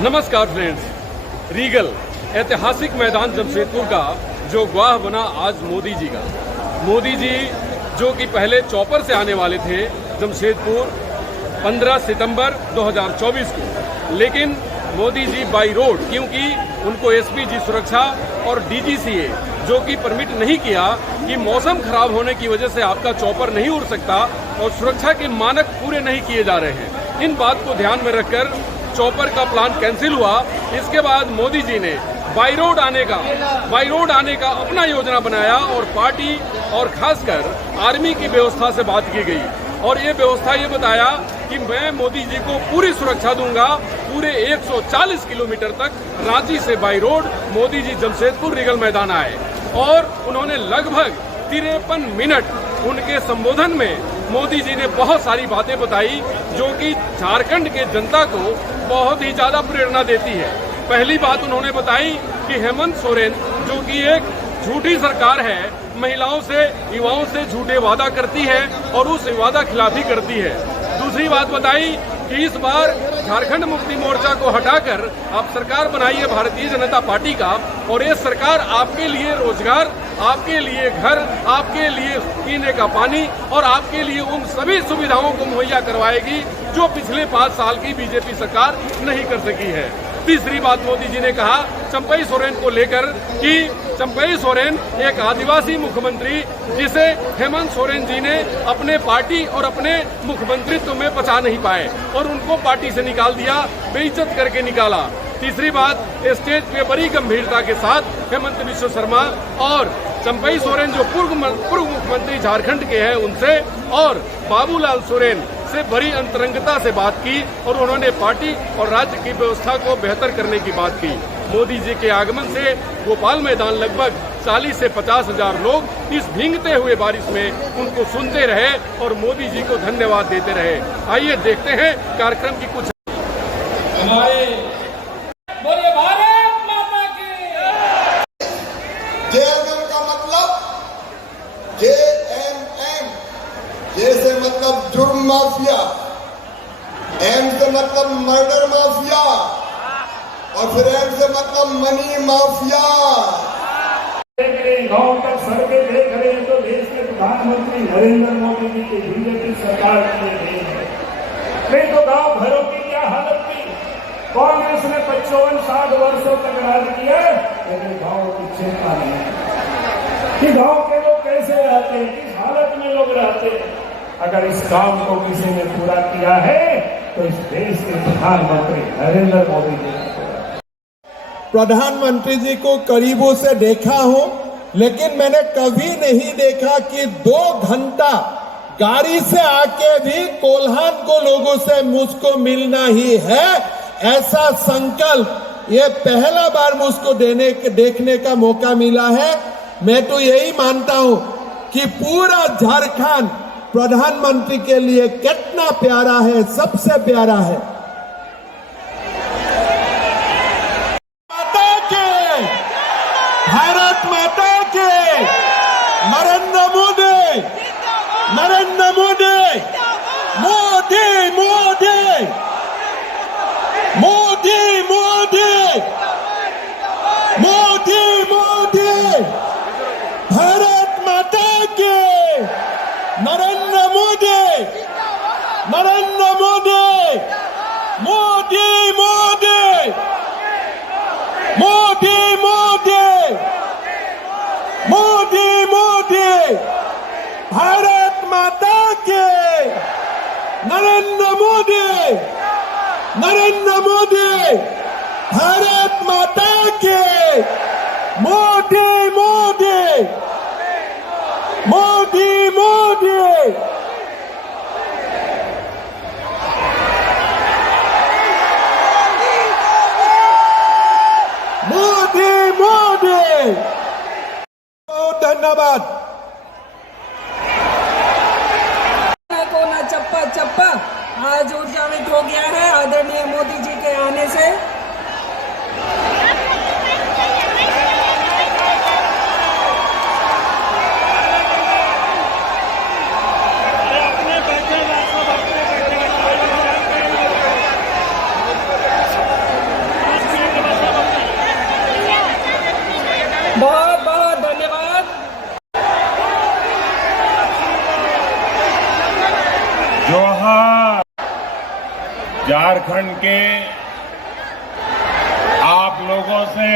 नमस्कार friends, Regal ऐतिहासिक मैदान जमशेदपुर का जो गवाह बना आज मोदी जी का। मोदी जी जो कि पहले चॉपर से आने वाले थे जमशेदपुर 15 सितंबर 2024 को, लेकिन मोदी जी बाई रोड, क्योंकि उनको एसपीजी सुरक्षा और डीजीसीए जो कि परमिट नहीं किया कि मौसम खराब होने की वजह से आपका चॉपर नहीं उड़ सकता और सुरक्षा के मानक पूरे नहीं किए जा रहे हैं। इन बात को ध्यान में रखकर चॉपर का प्लान कैंसिल हुआ। इसके बाद मोदी जी ने बाई रोड आने का अपना योजना बनाया और पार्टी और खासकर आर्मी की व्यवस्था से बात की गई और ये व्यवस्था ये बताया कि मैं मोदी जी को पूरी सुरक्षा दूंगा। पूरे 140 किलोमीटर तक रांची से by road Modi ji Jamshedpur Regal Maidan आए और उन्होंने लगभग 53 मिनट उनके संबोधन में मोदी जी ने बहुत सारी बातें बताई जो कि झारखंड के जनता को बहुत ही ज्यादा प्रेरणा देती है। पहली बात उन्होंने बताई कि हेमंत सोरेन जो कि एक झूठी सरकार है, महिलाओं से युवाओं से झूठे वादा करती है और उस वादा खिलाफी करती है। दूसरी बात बताई कि इस बार झारखंड मुक्ति मोर्चा को हटाकर आप सरकार बनाइए भारतीय जनता पार्टी का और ये सरकार आपके लिए रोजगार, आपके लिए घर, आपके लिए पीने का पानी और आपके लिए उन सभी सुविधाओं को मुहैया करवाएगी जो पिछले 5 साल की बीजेपी सरकार नहीं कर सकी है। तीसरी बात मोदी जी ने कहा चंपई सोरेन को लेकर कि चंपई सोरेन एक आदिवासी मुख्यमंत्री जिसे हेमंत सोरेन जी ने अपने पार्टी और अपने मुख्यमंत्रित्व में पचा नहीं पाए और उनको पार्टी से निकाल दिया, बेइज्जत करके निकाला। तीसरी बात, स्टेज पे बड़ी गंभीरता के साथ हेमंत बिश्व शर्मा और चंपई सोरेन जो पूर्व मुख्यमंत्री झारखंड के हैं उनसे और बाबूलाल सोरेन से बड़ी अंतरंगता से बात की और उन्होंने पार्टी और राज्य की व्यवस्था को बेहतर करने की बात की। मोदी जी के आगमन से गोपाल मैदान लगभग 40 से 50 हजार लोग इस भींगते हुए बारिश में उनको सुनते रहे और मोदी जी को धन्यवाद देते रहे। आइए देखते हैं कार्यक्रम की कुछ। हमारे बोले भारत माता की। जेएमएम का मतलब जेएमएम, जे से मतलब जुर्म माफिया, एम से मतलब मर्डर माफिया और फिर एम से मतलब मनी माफिया। गांव तक सड़कें देख रहे हैं तो देश के प्रधानमंत्री नरेंद्र मोदी जी की बीजेपी सरकार की नहीं है। नहीं तो गांव भरों की क्या हालत थी। कांग्रेस ने 55-60 वर्षों तक राज किया, लेकिन गांव की चिंता नहीं कि गांव के लोग कैसे रहते हैं, किस हालत में लोग रहते हैं। अगर इस काम को किसी ने पूरा किया है तो इस देश के प्रधानमंत्री नरेंद्र मोदी जी ने। प्रधानमंत्री जी को करीबों से देखा हूं, लेकिन मैंने कभी नहीं देखा कि 2 घंटा गाड़ी से आके भी कोल्हान को लोगों से मुझको मिलना ही है ऐसा संकल्प ये पहला बार मुझको देखने का मौका मिला है। मैं तो यही मानता हूं कि पूरा झारखंड प्रधानमंत्री के लिए कितना प्यारा है, सबसे प्यारा है। भारत माता के नरेंद्र मोदी, नरेंद्र मोदी, मोदी मोदी मोदी मोदी मोदी मोदी, भारत माता के नरेंद्र मोदी, नरेंद्र मोदी, मोदी मोदी मोदी मोदी मोदी मोदी, भारत माता के नरेंद्र मोदी, नरेंद्र मोदी, भारत माता के मोदी मोदी मोदी मोदी। मोदी मोदी, बहुत धन्यवाद। को ना चप्पा चप्पा आज ऊर्जान्वित हो गया है आदरणीय मोदी जी के आने से। झारखंड के आप लोगों से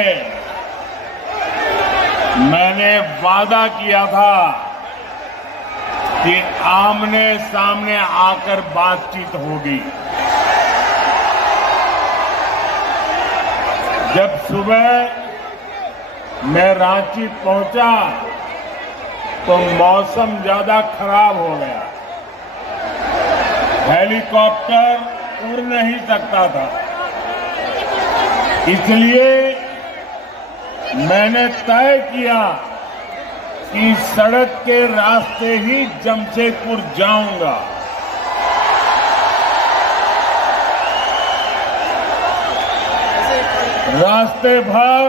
मैंने वादा किया था कि आमने सामने आकर बातचीत होगी। जब सुबह मैं रांची पहुंचा तो मौसम ज्यादा खराब हो गया, हेलीकॉप्टर उड़ नहीं सकता था। इसलिए मैंने तय किया कि सड़क के रास्ते ही जमशेदपुर जाऊंगा। रास्ते भर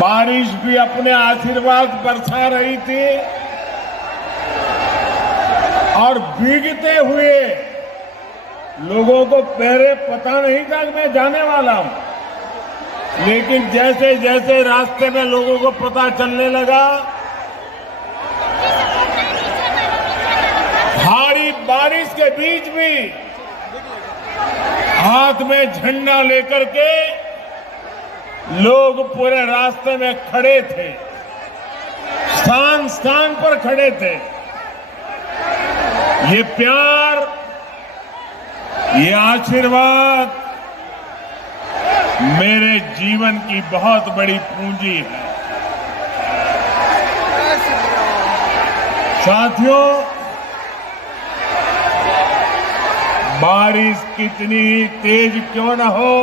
बारिश भी अपने आशीर्वाद बरसा रही थी और भीगते हुए लोगों को पहले पता नहीं था कि मैं जाने वाला हूं, लेकिन जैसे जैसे रास्ते में लोगों को पता चलने लगा, भारी बारिश के बीच भी हाथ में झंडा लेकर के लोग पूरे रास्ते में खड़े थे, स्थान स्थान पर खड़े थे। ये प्यार, ये आशीर्वाद मेरे जीवन की बहुत बड़ी पूंजी है। साथियों, बारिश कितनी ही तेज क्यों न हो,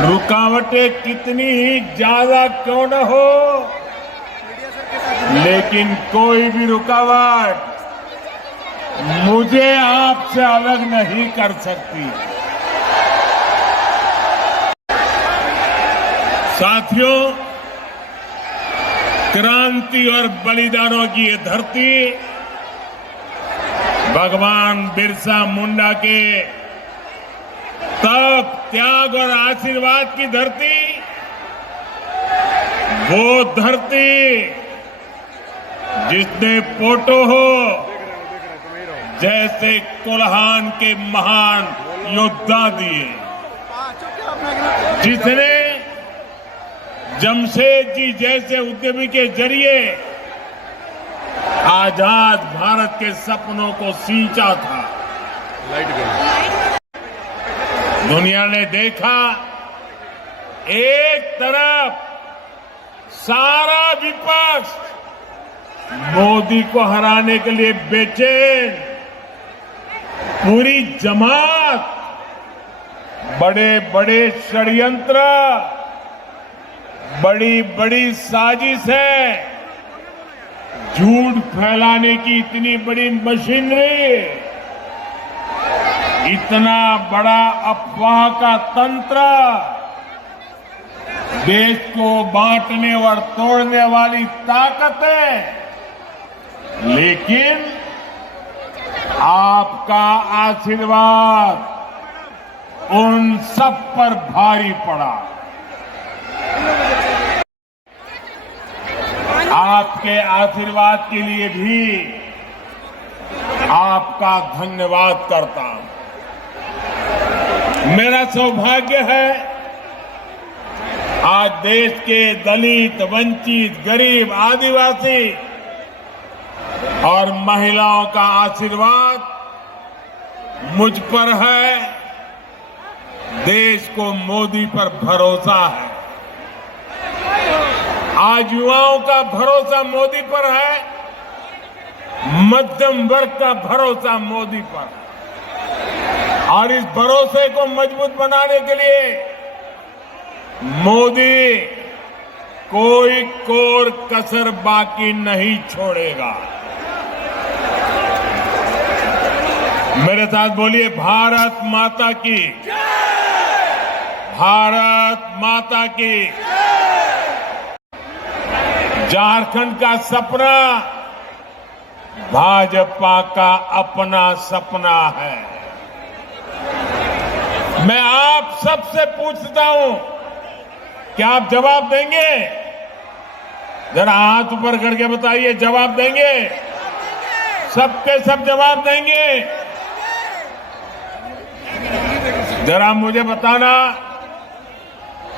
रुकावटें कितनी ही ज्यादा क्यों न हो, लेकिन कोई भी रुकावट मुझे आपसे अलग नहीं कर सकती। साथियों, क्रांति और बलिदानों की ये धरती भगवान बिरसा मुंडा के तप, त्याग और आशीर्वाद की धरती, वो धरती जिसने पोटोहो जैसे कोल्हान के महान योद्धा दिए, जिसने जमशेद जी जैसे उद्यमी के जरिए आजाद भारत के सपनों को सींचा था। दुनिया ने देखा, एक तरफ सारा विपक्ष मोदी को हराने के लिए बेचैन, पूरी जमात बड़े बड़े षड्यंत्र, बड़ी बड़ी साजिश है, झूठ फैलाने की इतनी बड़ी मशीनरी, इतना बड़ा अफवाह का तंत्र, देश को बांटने और तोड़ने वाली ताकतें, लेकिन आपका आशीर्वाद उन सब पर भारी पड़ा। आपके आशीर्वाद के लिए भी आपका धन्यवाद करता हूं। मेरा सौभाग्य है आज देश के दलित, वंचित, गरीब, आदिवासी और महिलाओं का आशीर्वाद मुझ पर है। देश को मोदी पर भरोसा है। आज युवाओं का भरोसा मोदी पर है, मध्यम वर्ग का भरोसा मोदी पर, और इस भरोसे को मजबूत बनाने के लिए मोदी कोई कोर कसर बाकी नहीं छोड़ेगा। मेरे साथ बोलिए, भारत माता की, भारत माता की। झारखंड का सपना भाजपा का अपना सपना है। मैं आप सबसे पूछता हूं, क्या आप जवाब देंगे? जरा हाथ ऊपर करके बताइए, जवाब देंगे? सबके सब जवाब देंगे। जरा मुझे बताना,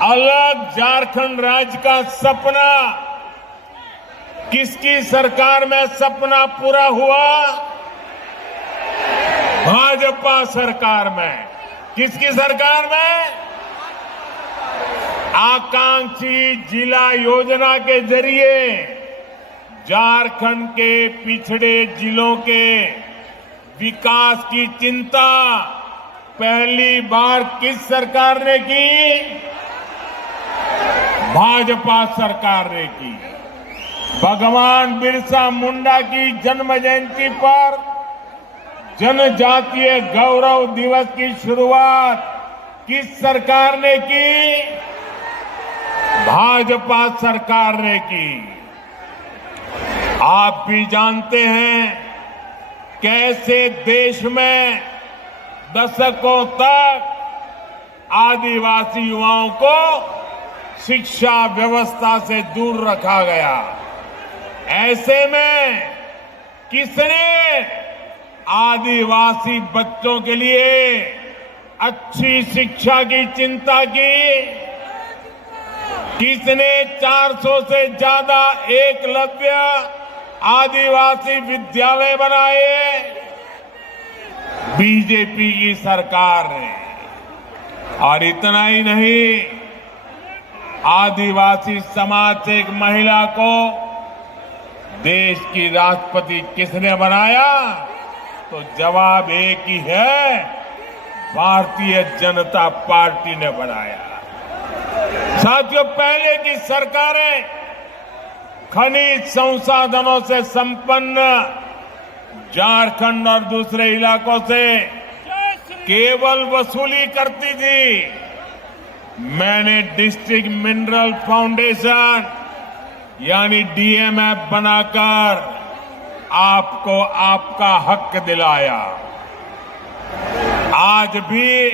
अलग झारखंड राज्य का सपना किसकी सरकार में सपना पूरा हुआ? भाजपा सरकार में। किसकी सरकार में? आकांक्षी जिला योजना के जरिए झारखंड के पिछड़े जिलों के विकास की चिंता पहली बार किस सरकार ने की? भाजपा सरकार ने की। भगवान बिरसा मुंडा की जन्म जयंती पर जनजातीय गौरव दिवस की शुरुआत किस सरकार ने की? भाजपा सरकार ने की। आप भी जानते हैं कैसे देश में दशकों तक आदिवासी युवाओं को शिक्षा व्यवस्था से दूर रखा गया। ऐसे में किसने आदिवासी बच्चों के लिए अच्छी शिक्षा की चिंता की? किसने 400 से ज्यादा एकलव्य आदिवासी विद्यालय बनाए? बीजेपी की सरकार ने। और इतना ही नहीं, आदिवासी समाज से एक महिला को देश की राष्ट्रपति किसने बनाया? तो जवाब एक ही है, भारतीय जनता पार्टी ने बनाया। साथियों, पहले की सरकारें खनिज संसाधनों से संपन्न झारखंड और दूसरे इलाकों से केवल वसूली करती थी। मैंने डिस्ट्रिक्ट मिनरल फाउंडेशन यानी डीएमएफ बनाकर आपको आपका हक दिलाया। आज भी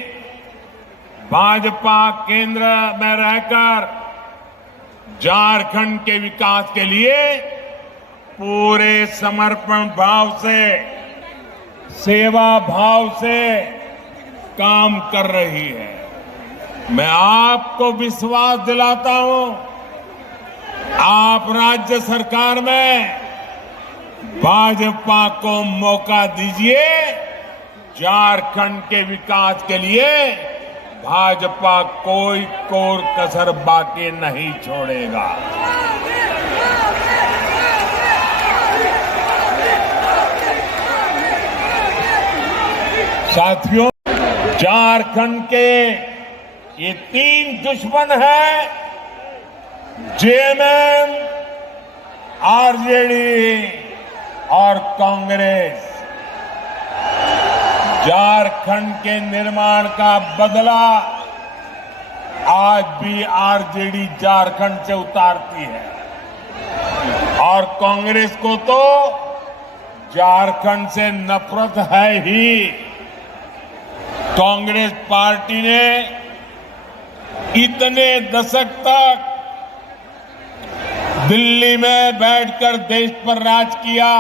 भाजपा केंद्र में रहकर झारखंड के विकास के लिए पूरे समर्पण भाव से, सेवा भाव से काम कर रही है। मैं आपको विश्वास दिलाता हूं, आप राज्य सरकार में भाजपा को मौका दीजिए। झारखंड के विकास के लिए भाजपा कोई कोर कसर बाकी नहीं छोड़ेगा। साथियों, झारखंड के ये 3 दुश्मन हैं, जेएमएम, आरजेडी और कांग्रेस। झारखंड के निर्माण का बदला आज भी आरजेडी झारखंड से उतारती है और कांग्रेस को तो झारखंड से नफरत है ही। कांग्रेस पार्टी ने इतने दशक तक दिल्ली में बैठकर देश पर राज किया,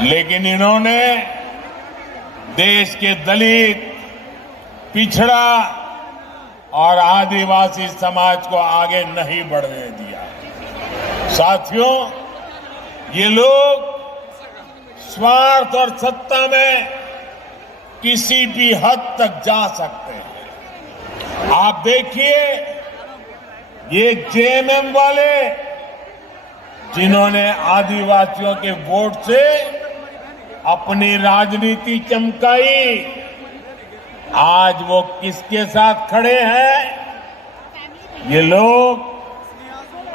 लेकिन इन्होंने देश के दलित, पिछड़ा और आदिवासी समाज को आगे नहीं बढ़ने दिया। साथियों, ये लोग स्वार्थ और सत्ता में किसी भी हद तक जा सकते हैं। आप देखिए, ये जेएमएम वाले जिन्होंने आदिवासियों के वोट से अपनी राजनीति चमकाई, आज वो किसके साथ खड़े हैं? ये लोग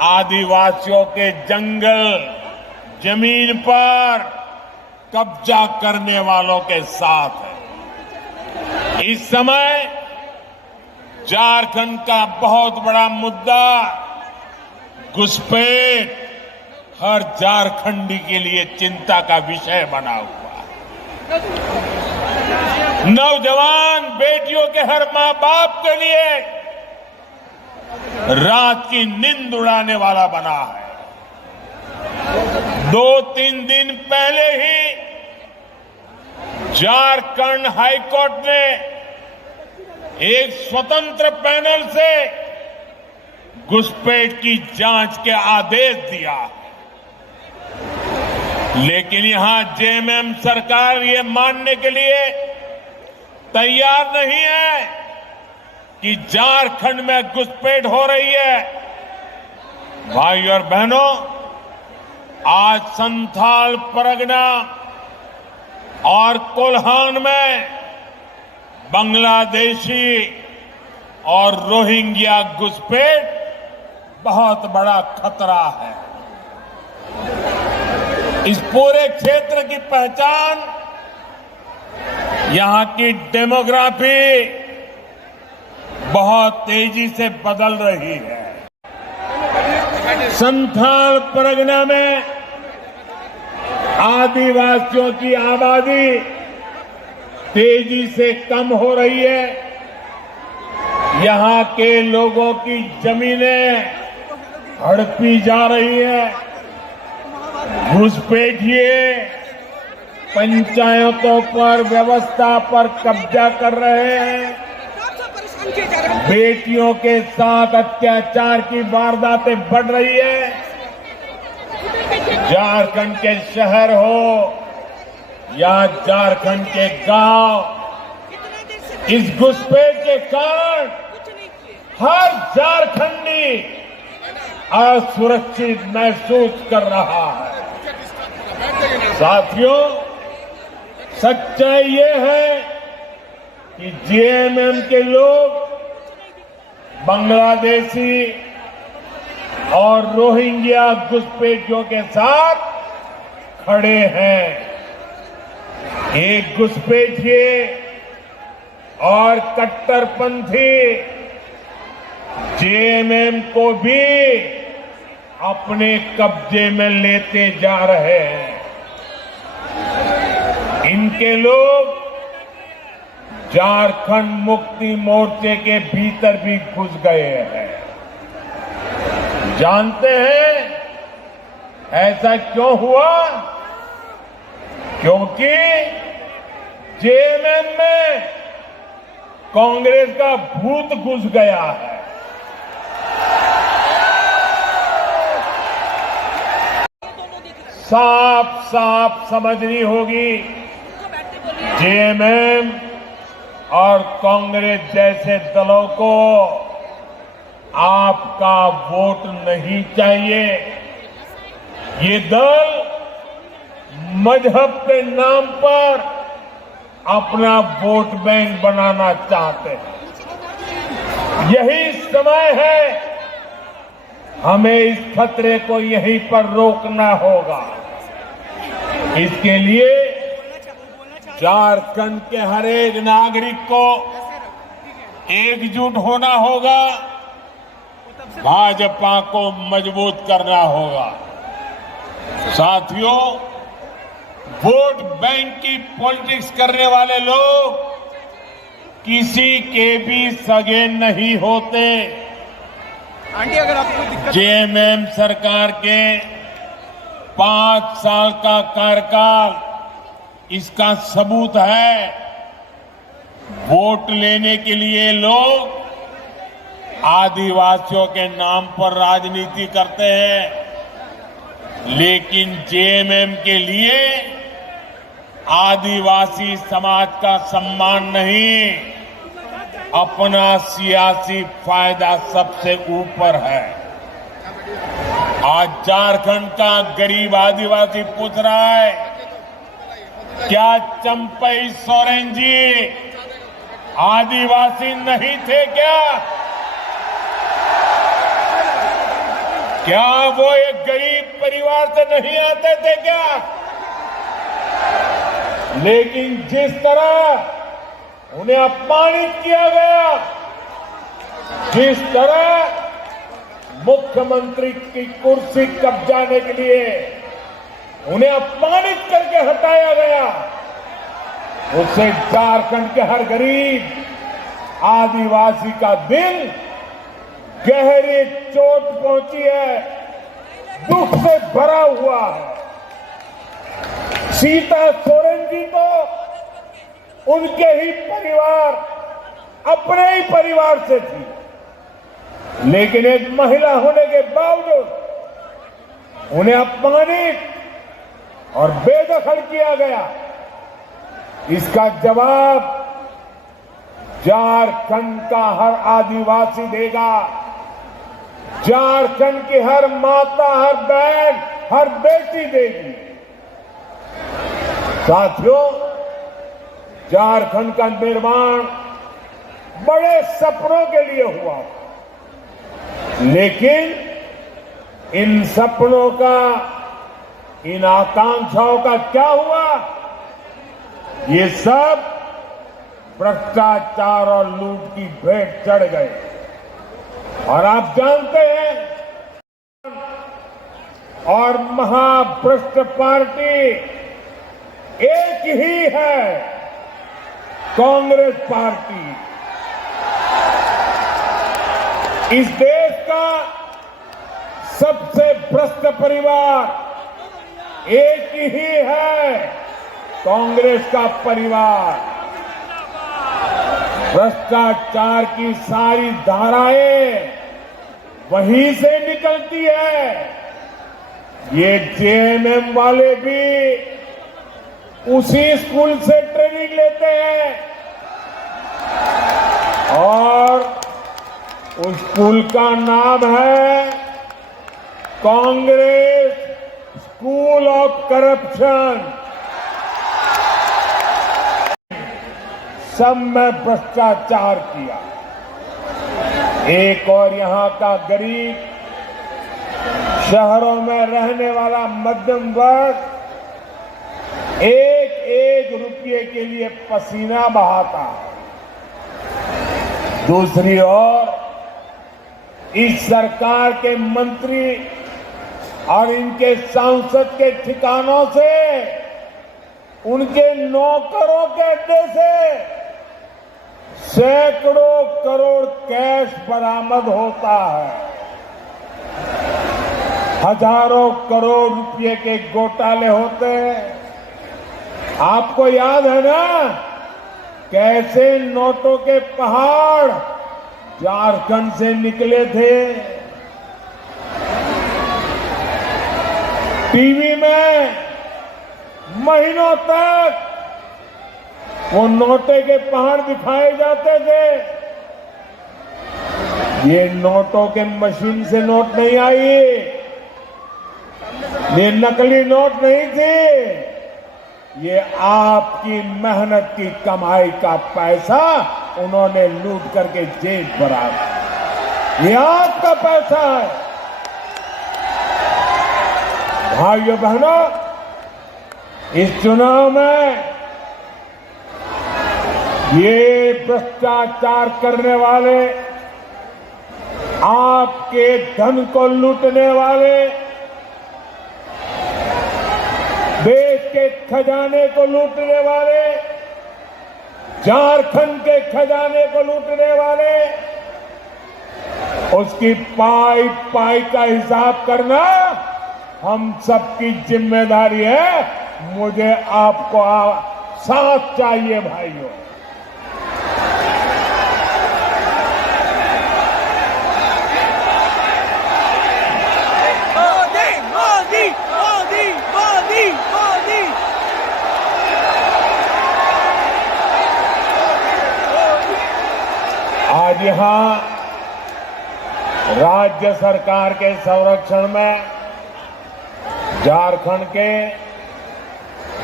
आदिवासियों के जंगल, जमीन पर कब्जा करने वालों के साथ है। इस समय झारखंड का बहुत बड़ा मुद्दा घुसपैठ हर झारखंडी के लिए चिंता का विषय बना हुआ है। नौजवान बेटियों के हर मां बाप के लिए रात की नींद उड़ाने वाला बना है। 2-3 दिन पहले ही झारखंड हाईकोर्ट ने एक स्वतंत्र पैनल से घुसपैठ की जांच के आदेश दिया, लेकिन यहां जेएमएम सरकार ये मानने के लिए तैयार नहीं है कि झारखंड में घुसपैठ हो रही है। भाइयों और बहनों, आज संथाल परगना और कोल्हान में बांग्लादेशी और रोहिंग्या घुसपैठ बहुत बड़ा खतरा है। इस पूरे क्षेत्र की पहचान, यहां की डेमोग्राफी बहुत तेजी से बदल रही है। संथाल परगना में आदिवासियों की आबादी तेजी से कम हो रही है। यहां के लोगों की जमीनें हड़पी जा रही है। घुसपैठिए पंचायतों पर, व्यवस्था पर कब्जा कर रहे हैं। बेटियों के साथ अत्याचार की वारदातें बढ़ रही है। झारखंड के शहर हो या झारखंड के गांव, इस घुसपैठ के कारण हर झारखंडी असुरक्षित महसूस कर रहा है। साथियों, सच्चाई ये है कि जेएमएम के लोग बांग्लादेशी और रोहिंग्या घुसपैठियों के साथ खड़े हैं। एक घुसपैठिए और कट्टरपंथी जेएमएम को भी अपने कब्जे में लेते जा रहे हैं। इनके लोग झारखंड मुक्ति मोर्चे के भीतर भी घुस गए हैं। जानते हैं ऐसा क्यों हुआ? क्योंकि जेएमएम में कांग्रेस का भूत घुस गया है। साफ साफ समझनी होगी, जेएमएम और कांग्रेस जैसे दलों को आपका वोट नहीं चाहिए। ये दल मजहब के नाम पर अपना वोट बैंक बनाना चाहते हैं। यही समय है, हमें इस खतरे को यहीं पर रोकना होगा। इसके लिए झारखंड के हर एक नागरिक को एकजुट होना होगा, भाजपा को मजबूत करना होगा। साथियों, वोट बैंक की पॉलिटिक्स करने वाले लोग किसी के भी सगे नहीं होते। जेएमएम सरकार के 5 साल का कार्यकाल इसका सबूत है। वोट लेने के लिए लोग आदिवासियों के नाम पर राजनीति करते हैं, लेकिन जेएमएम के लिए आदिवासी समाज का सम्मान नहीं, अपना सियासी फायदा सबसे ऊपर है। आज झारखंड का गरीब आदिवासी पूछ रहा है, क्या चंपई सोरेन जी आदिवासी नहीं थे क्या? क्या वो एक गरीब परिवार से नहीं आते थे क्या? लेकिन जिस तरह उन्हें अपमानित किया गया, जिस तरह मुख्यमंत्री की कुर्सी कब्जाने के लिए उन्हें अपमानित करके हटाया गया, उससे झारखंड के हर गरीब आदिवासी का दिल गहरी चोट पहुंची है, दुख से भरा हुआ है। सीता सोरेन जी तो उनके ही परिवार, अपने ही परिवार से थी, लेकिन एक महिला होने के बावजूद उन्हें अपमानित और बेदखल किया गया। इसका जवाब झारखंड का हर आदिवासी देगा, झारखंड की हर माता, हर बहन, हर बेटी देगी। साथियों, झारखंड का निर्माण बड़े सपनों के लिए हुआ, लेकिन इन सपनों का, इन आकांक्षाओं का क्या हुआ? ये सब भ्रष्टाचार और लूट की भेंट चढ़ गए। और आप जानते हैं, और महाभ्रष्ट पार्टी एक ही है, कांग्रेस पार्टी। इस देश का सबसे भ्रष्ट परिवार एक ही है, कांग्रेस का परिवार। भ्रष्टाचार की सारी धाराएं वहीं से निकलती है। ये जेएमएम वाले भी उसी स्कूल से ट्रेनिंग लेते हैं, और उस स्कूल का नाम है कांग्रेस स्कूल ऑफ करप्शन। सब में भ्रष्टाचार किया। एक और यहां का गरीब, शहरों में रहने वाला मध्यम वर्ग एक एक रुपये के लिए पसीना बहाता है। दूसरी ओर इस सरकार के मंत्री और इनके सांसद के ठिकानों से, उनके नौकरों के अड्डे से सैकड़ों करोड़ कैश बरामद होता है। हजारों करोड़ रुपए के घोटाले होते हैं। आपको याद है ना, कैसे नोटों के पहाड़ झारखंड से निकले थे। टीवी में महीनों तक वो नोटे के पहाड़ दिखाए जाते थे। ये नोटों के मशीन से नोट नहीं आई, ये नकली नोट नहीं थे, ये आपकी मेहनत की कमाई का पैसा उन्होंने लूट करके जेब भरा। ये आपका पैसा है। भाइयों बहनों, इस चुनाव में ये भ्रष्टाचार करने वाले, आपके धन को लूटने वाले, देश के खजाने को लूटने वाले, झारखंड के खजाने को लूटने वाले, उसकी पाई पाई का हिसाब करना हम सबकी जिम्मेदारी है। मुझे आपको साथ चाहिए भाइयों। आज यहां राज्य सरकार के संरक्षण में झारखंड के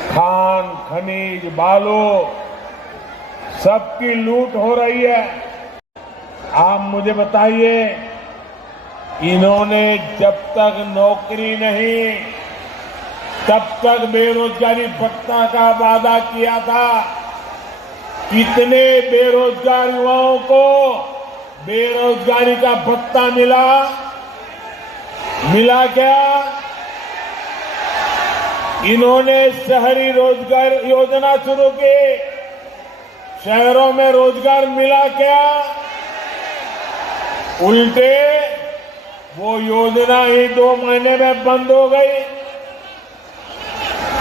खान, खनिज, बालू सबकी लूट हो रही है। आप मुझे बताइए, इन्होंने जब तक नौकरी नहीं, तब तक बेरोजगारी भत्ता का वादा किया था। कितने बेरोजगार युवाओं को बेरोजगारी का भत्ता मिला? मिला क्या? इन्होंने शहरी रोजगार योजना शुरू की, शहरों में रोजगार मिला क्या? उल्टे वो योजना ही 2 महीने में बंद हो गई।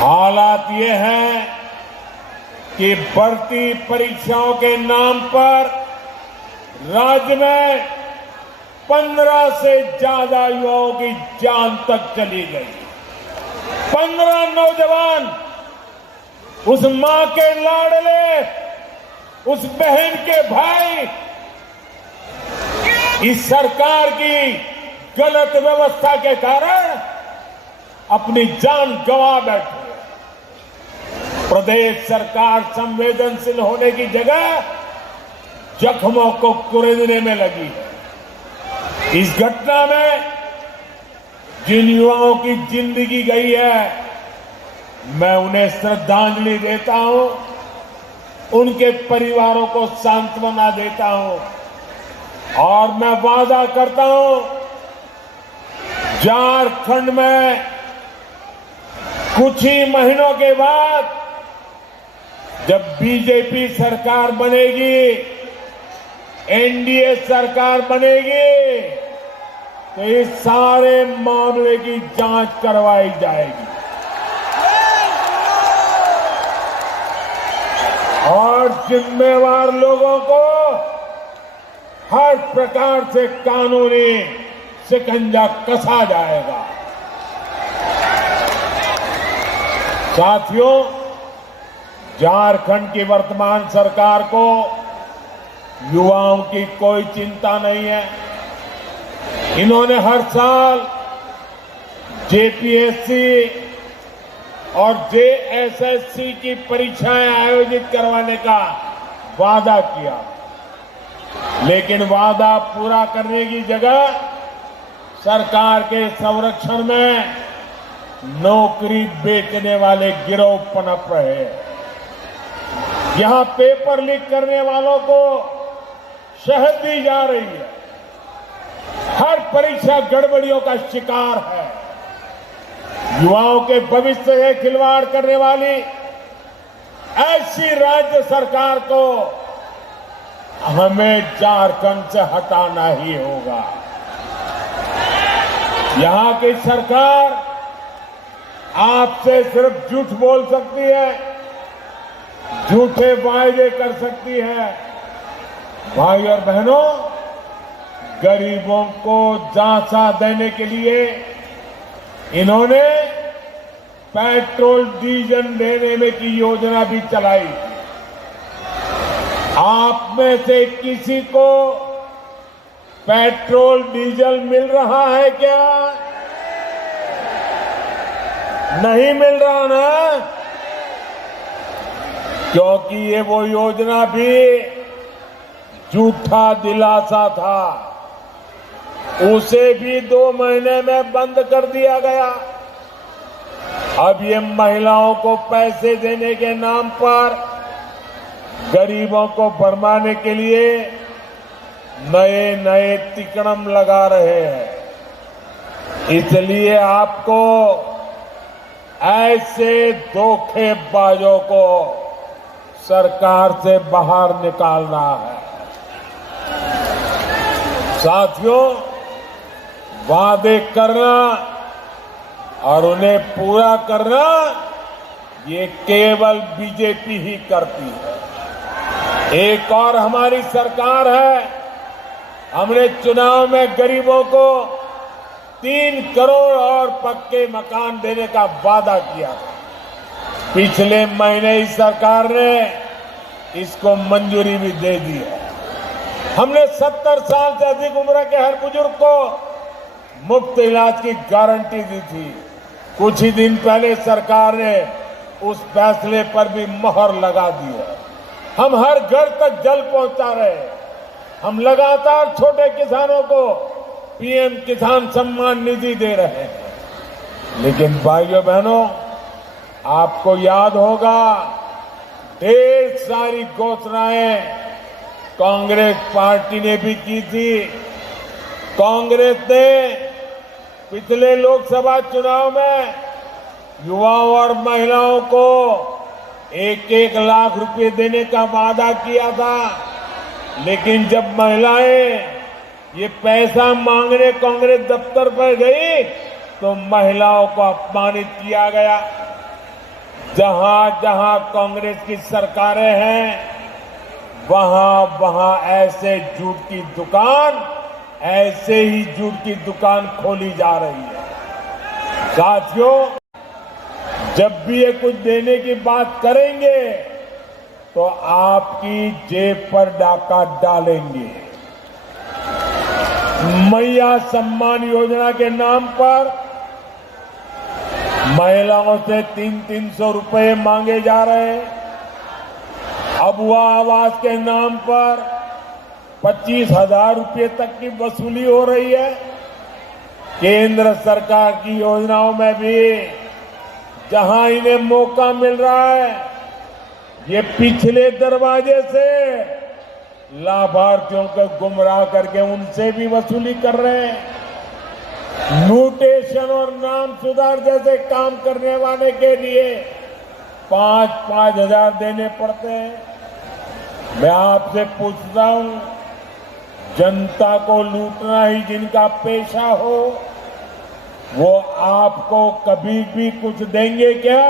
हालात ये हैं कि भर्ती परीक्षाओं के नाम पर राज्य में 15 से ज्यादा युवाओं की जान तक चली गई। 15 नौजवान, उस मां के लाडले, उस बहन के भाई, इस सरकार की गलत व्यवस्था के कारण अपनी जान गंवा बैठे। प्रदेश सरकार संवेदनशील होने की जगह जख्मों को कुरेदने में लगी है। इस घटना में जिन युवाओं की जिंदगी गई है, मैं उन्हें श्रद्धांजलि देता हूं, उनके परिवारों को सांत्वना देता हूं और मैं वादा करता हूं, झारखंड में कुछ ही महीनों के बाद जब बीजेपी सरकार बनेगी, एनडीए सरकार बनेगी, तो इस सारे मामले की जांच करवाई जाएगी और जिम्मेवार लोगों को हर प्रकार से कानूनी शिकंजा कसा जाएगा। साथियों, झारखंड की वर्तमान सरकार को युवाओं की कोई चिंता नहीं है। इन्होंने हर साल जेपीएससी और जेएसएससी की परीक्षाएं आयोजित करवाने का वादा किया, लेकिन वादा पूरा करने की जगह सरकार के संरक्षण में नौकरी बेचने वाले गिरोह पनप रहे। यहां पेपर लीक करने वालों को शहद दी जा रही है। हर परीक्षा गड़बड़ियों का शिकार है। युवाओं के भविष्य से खिलवाड़ करने वाली ऐसी राज्य सरकार को हमें झारखंड से हटाना ही होगा। यहां की सरकार आपसे सिर्फ झूठ बोल सकती है, झूठे वायदे कर सकती है। भाई और बहनों, गरीबों को झांसा देने के लिए इन्होंने पेट्रोल डीजल देने में की योजना भी चलाई। आप में से किसी को पेट्रोल डीजल मिल रहा है क्या? नहीं मिल रहा ना? क्योंकि ये वो योजना भी झूठा दिलासा था, उसे भी 2 महीने में बंद कर दिया गया। अब ये महिलाओं को पैसे देने के नाम पर गरीबों को भरमाने के लिए नए नए तिकड़म लगा रहे हैं। इसलिए आपको ऐसे धोखेबाजों को सरकार से बाहर निकालना है। साथियों, वादे करना और उन्हें पूरा करना ये केवल बीजेपी ही करती है। एक और हमारी सरकार है, हमने चुनाव में गरीबों को 3 करोड़ और पक्के मकान देने का वादा किया था। पिछले महीने इस सरकार ने इसको मंजूरी भी दे दी है। हमने 70 साल से अधिक उम्र के हर बुजुर्ग को मुफ्त इलाज की गारंटी दी थी। कुछ ही दिन पहले सरकार ने उस फैसले पर भी मोहर लगा दी है। हम हर घर तक जल पहुंचा रहे हैं। हम लगातार छोटे किसानों को पीएम किसान सम्मान निधि दे रहे हैं। लेकिन भाइयों बहनों, आपको याद होगा, ढेर सारी घोषणाएं कांग्रेस पार्टी ने भी की थी। कांग्रेस ने पिछले लोकसभा चुनाव में युवाओं और महिलाओं को 1-1 लाख रुपए देने का वादा किया था, लेकिन जब महिलाएं ये पैसा मांगने कांग्रेस दफ्तर पर गई तो महिलाओं को अपमानित किया गया। जहां जहां कांग्रेस की सरकारें हैं वहां वहां ऐसे जूट की दुकान, ऐसे ही जूट की दुकान खोली जा रही है। साथियों, जब भी ये कुछ देने की बात करेंगे तो आपकी जेब पर डाका डालेंगे। मैया सम्मान योजना के नाम पर महिलाओं से 300 रुपए मांगे जा रहे हैं। अबुआ आवास के नाम पर 25,000 रुपये तक की वसूली हो रही है। केंद्र सरकार की योजनाओं में भी जहां इन्हें मौका मिल रहा है, ये पिछले दरवाजे से लाभार्थियों को गुमराह करके उनसे भी वसूली कर रहे हैं। म्यूटेशन और नाम सुधार जैसे काम करने वाले के लिए 5-5 हजार देने पड़ते हैं। मैं आपसे पूछता हूं, जनता को लूटना ही जिनका पेशा हो, वो आपको कभी भी कुछ देंगे क्या?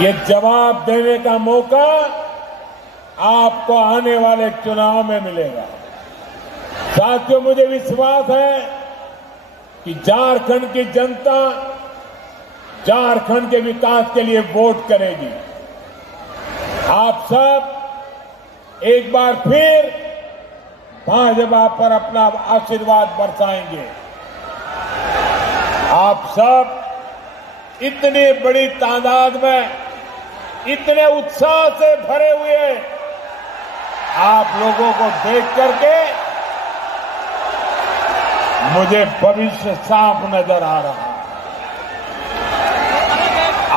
ये जवाब देने का मौका आपको आने वाले चुनाव में मिलेगा। साथियों, मुझे विश्वास है कि झारखंड की जनता झारखंड के विकास के लिए वोट करेगी। आप सब एक बार फिर भाजपा पर अपना आशीर्वाद बरसाएंगे। आप सब इतनी बड़ी तादाद में, इतने उत्साह से भरे हुए आप लोगों को देख करके मुझे भविष्य साफ नजर आ रहा है।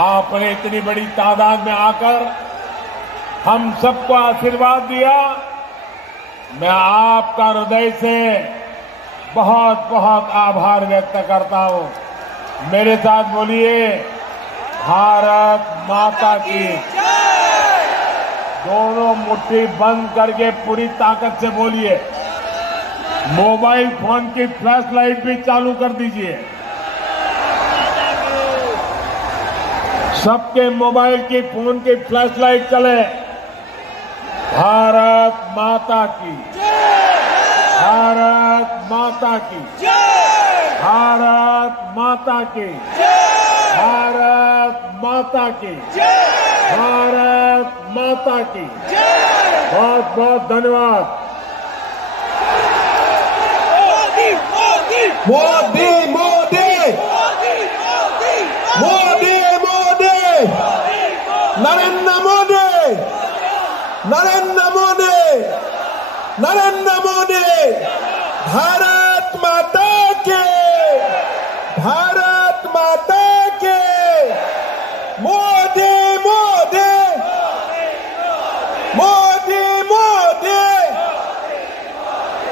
आपने इतनी बड़ी तादाद में आकर हम सबको आशीर्वाद दिया। मैं आपका हृदय से बहुत बहुत आभार व्यक्त करता हूं। मेरे साथ बोलिए, भारत माता की। दोनों मुट्ठी बंद करके पूरी ताकत से बोलिए। मोबाइल फोन की फ्लैश लाइट भी चालू कर दीजिए। सबके मोबाइल की, फोन की फ्लैश लाइट चले। भारत माता की, भारत माता की, भारत माता की, भारत माता की, भारत माता की। बहुत बहुत धन्यवाद। मोदी मोदी मोदी मोदी नरेंद्र मोदी नरेंद्र मोदी नरेंद्र मोदी। भारत माता के, भारत माता के। मोदी मोदी मोदी मोदी।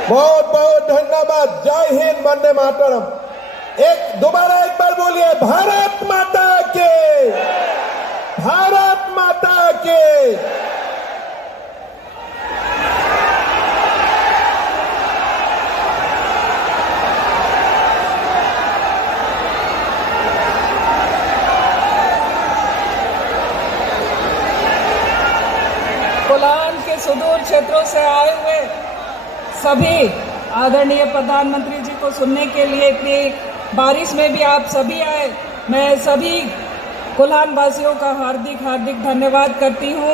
बहुत बहुत धन्यवाद। जय हिंद, वंदे मातरम। दोबारा एक बार बोलिए, भारत माता के, भारत माता के। कोल्हान के सुदूर क्षेत्रों से आए हुए सभी आदरणीय प्रधानमंत्री जी को सुनने के लिए इतनी बारिश में भी आप सभी आए। मैं सभी कोल्हान वासियों का हार्दिक हार्दिक धन्यवाद करती हूँ।